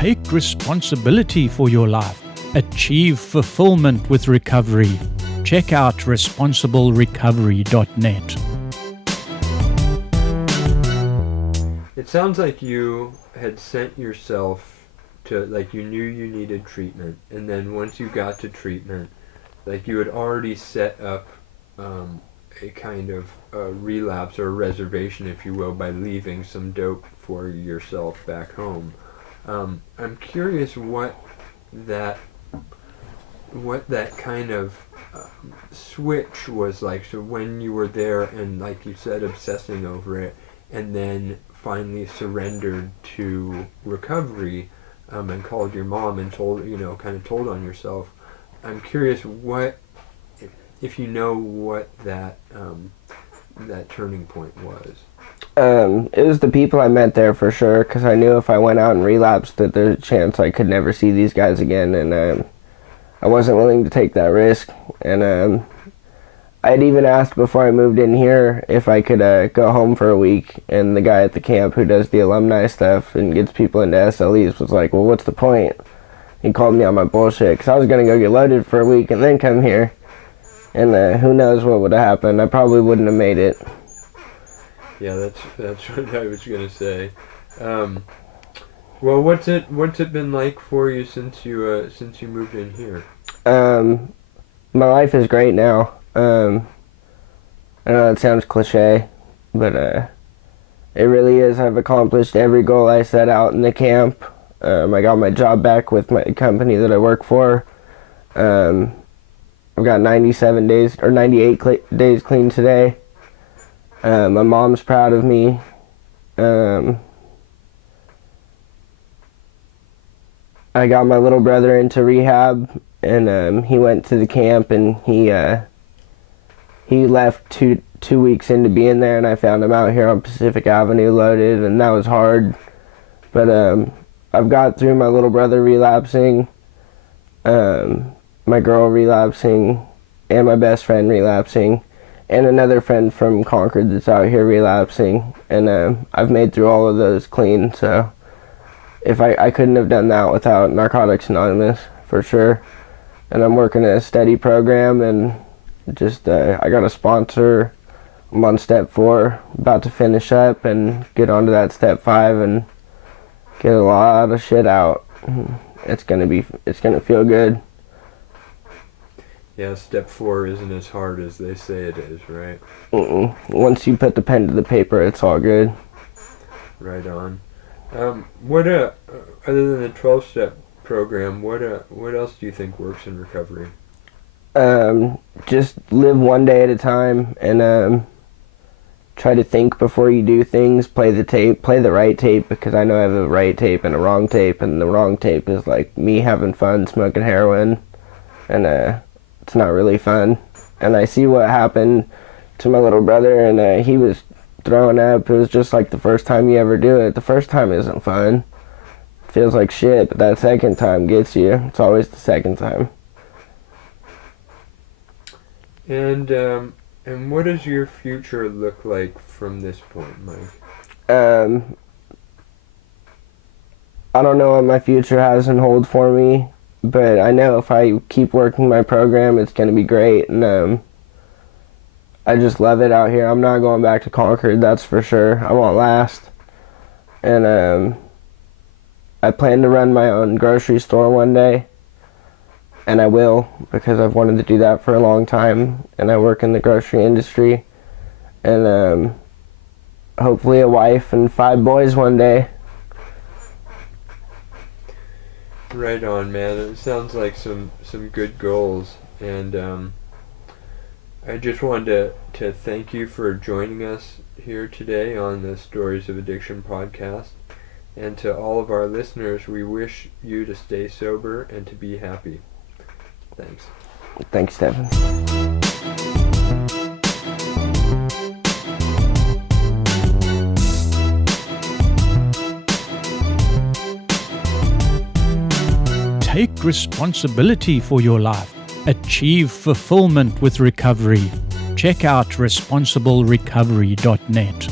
Take responsibility for your life. Achieve fulfillment with recovery. Check out responsiblerecovery.net. It sounds like you had sent yourself to, like, you knew you needed treatment, and then once you got to treatment, like, you had already set up a kind of relapse or reservation, if you will, by leaving some dope for yourself back home. I'm curious what that kind of switch was like. So when you were there and, like you said, obsessing over it, and then finally surrendered to recovery, and called your mom and told on yourself. I'm curious if you know what that turning point was. It was the people I met there for sure, because I knew if I went out and relapsed that there's a chance I could never see these guys again, and I wasn't willing to take that risk. And I'd even asked before I moved in here if I could go home for a week, and the guy at the camp who does the alumni stuff and gets people into SLEs was like, well, what's the point? He called me on my bullshit, because I was going to go get loaded for a week and then come here, and who knows what would have happened. I probably wouldn't have made it. Yeah, that's what I was going to say. Well, what's it been like for you since you moved in here? My life is great now. I know it sounds cliche, but it really is. I've accomplished every goal I set out in the camp. I got my job back with my company that I work for. I've got 97 days or 98 days clean today. My mom's proud of me. I got my little brother into rehab, and he went to the camp, and he left two weeks into being there, and I found him out here on Pacific Avenue loaded, and that was hard. But I've got through my little brother relapsing, my girl relapsing, and my best friend relapsing, and another friend from Concord that's out here relapsing, and I've made through all of those clean. So if I couldn't have done that without Narcotics Anonymous, for sure. And I'm working a steady program, and just I got a sponsor. I'm on step 4, about to finish up and get onto that step 5 and get a lot of shit out. It's gonna feel good. Yeah, step 4 isn't as hard as they say it is, right? Once you put the pen to the paper, it's all good. Right on. Other than the 12-step program, what else do you think works in recovery? Just live one day at a time, and try to think before you do things. Play the right tape, because I know I have a right tape and a wrong tape, and the wrong tape is like me having fun smoking heroin, and it's not really fun. And I see what happened to my little brother, and he was throwing up. It was just like the first time you ever do it. The first time isn't fun. It feels like shit, but that second time gets you. It's always the second time. And what does your future look like from this point, Mike? I don't know what my future has in hold for me, but I know if I keep working my program, it's going to be great, and I just love it out here. I'm not going back to Concord, that's for sure. I won't last. And I plan to run my own grocery store one day, and I will, because I've wanted to do that for a long time, and I work in the grocery industry, and hopefully a wife and 5 boys one day. Right on, man. It sounds like some good goals, and I just wanted to thank you for joining us here today on the Stories of Addiction podcast. And to all of our listeners, we wish you to stay sober and to be happy. Thanks. Thanks, Stephen. Take responsibility for your life. Achieve fulfillment with recovery. Check out responsiblerecovery.net.